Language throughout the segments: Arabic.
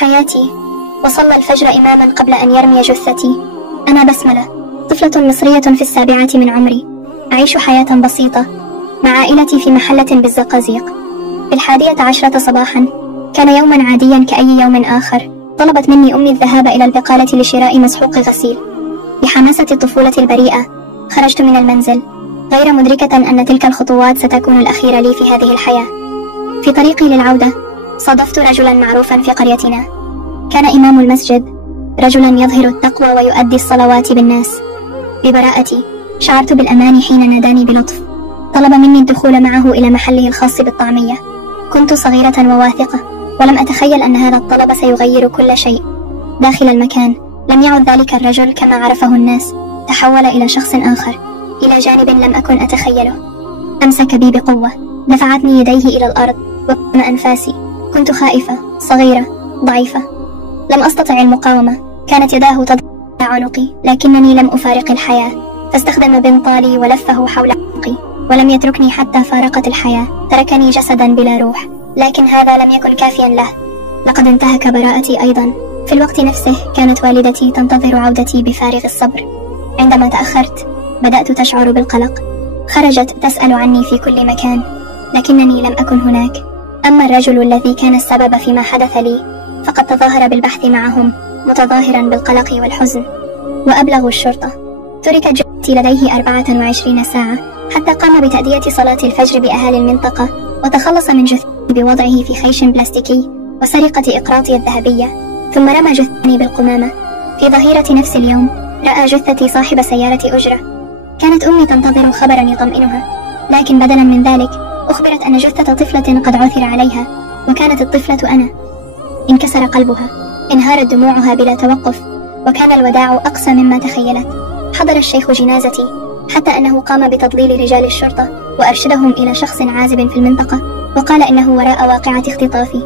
حياتي. وصلى الفجر إماما قبل أن يرمي جثتي. أنا بسملة، طفلة مصرية في 7 من عمري، أعيش حياة بسيطة مع عائلتي في محلة بالزقازيق. في 11 صباحا، كان يوما عاديا كأي يوم آخر. طلبت مني أمي الذهاب إلى البقالة لشراء مسحوق غسيل. بحماسة الطفولة البريئة خرجت من المنزل، غير مدركة أن تلك الخطوات ستكون الأخيرة لي في هذه الحياة. في طريقي للعودة صادفت رجلا معروفا في قريتنا. كان إمام المسجد، رجلا يظهر التقوى ويؤدي الصلوات بالناس. ببراءتي شعرت بالأمان حين ناداني بلطف. طلب مني الدخول معه إلى محله الخاص بالطعمية. كنت صغيرة وواثقة، ولم أتخيل أن هذا الطلب سيغير كل شيء. داخل المكان لم يعد ذلك الرجل كما عرفه الناس، تحول إلى شخص آخر، إلى جانب لم أكن أتخيله. أمسك بي بقوة، دفعتني يديه إلى الأرض وكتم أنفاسي. كنت خائفة، صغيرة، ضعيفة، لم أستطع المقاومة. كانت يداه تضع عنقي، لكنني لم أفارق الحياة، فاستخدم بنطالي ولفه حول عنقي، ولم يتركني حتى فارقت الحياة. تركني جسدا بلا روح، لكن هذا لم يكن كافيا له. لقد انتهك براءتي أيضا. في الوقت نفسه كانت والدتي تنتظر عودتي بفارغ الصبر. عندما تأخرت بدأت تشعر بالقلق. خرجت تسأل عني في كل مكان، لكنني لم أكن هناك. أما الرجل الذي كان السبب فيما حدث لي فقد تظاهر بالبحث معهم، متظاهرا بالقلق والحزن، وأبلغوا الشرطة. تركت جثتي لديه 24 ساعة حتى قام بتأدية صلاة الفجر بأهالي المنطقة، وتخلص من جثتي بوضعه في خيش بلاستيكي وسرقة إقراطي الذهبية، ثم رمى جثتي بالقمامة. في ظهيرة نفس اليوم رأى جثتي صاحب سيارة أجرة. كانت أمي تنتظر خبرا يطمئنها، لكن بدلا من ذلك أخبرت أن جثة طفلة قد عثر عليها، وكانت الطفلة أنا. انكسر قلبها، انهارت دموعها بلا توقف، وكان الوداع أقسى مما تخيلت. حضر الشيخ جنازتي، حتى أنه قام بتضليل رجال الشرطة وأرشدهم إلى شخص عازب في المنطقة، وقال إنه وراء واقعة اختطافي.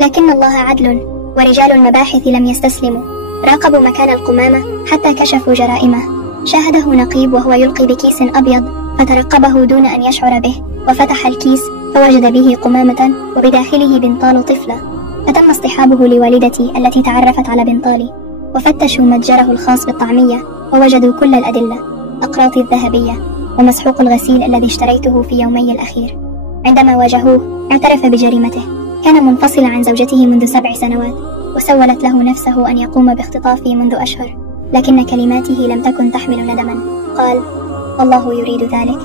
لكن الله عدل، ورجال المباحث لم يستسلموا. راقبوا مكان القمامة حتى كشفوا جرائمه. شاهده نقيب وهو يلقي بكيس أبيض، فترقبه دون أن يشعر به، وفتح الكيس فوجد به قمامة وبداخله بنطال طفلة. فتم اصطحابه لوالدتي التي تعرفت على بنطالي، وفتشوا متجره الخاص بالطعمية ووجدوا كل الأدلة: أقراطي الذهبية ومسحوق الغسيل الذي اشتريته في يومي الأخير. عندما واجهوه اعترف بجريمته. كان منفصلا عن زوجته منذ 7 سنوات، وسولت له نفسه أن يقوم باختطافي منذ أشهر، لكن كلماته لم تكن تحمل ندما. قال: الله يريد ذلك.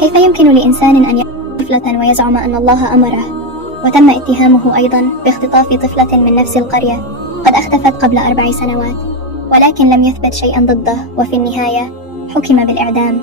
كيف يمكن لإنسان أن يقتل طفلة ويزعم أن الله أمره؟ وتم اتهامه أيضا باختطاف طفلة من نفس القرية قد اختفت قبل 4 سنوات، ولكن لم يثبت شيئا ضده، وفي النهاية حكم بالإعدام.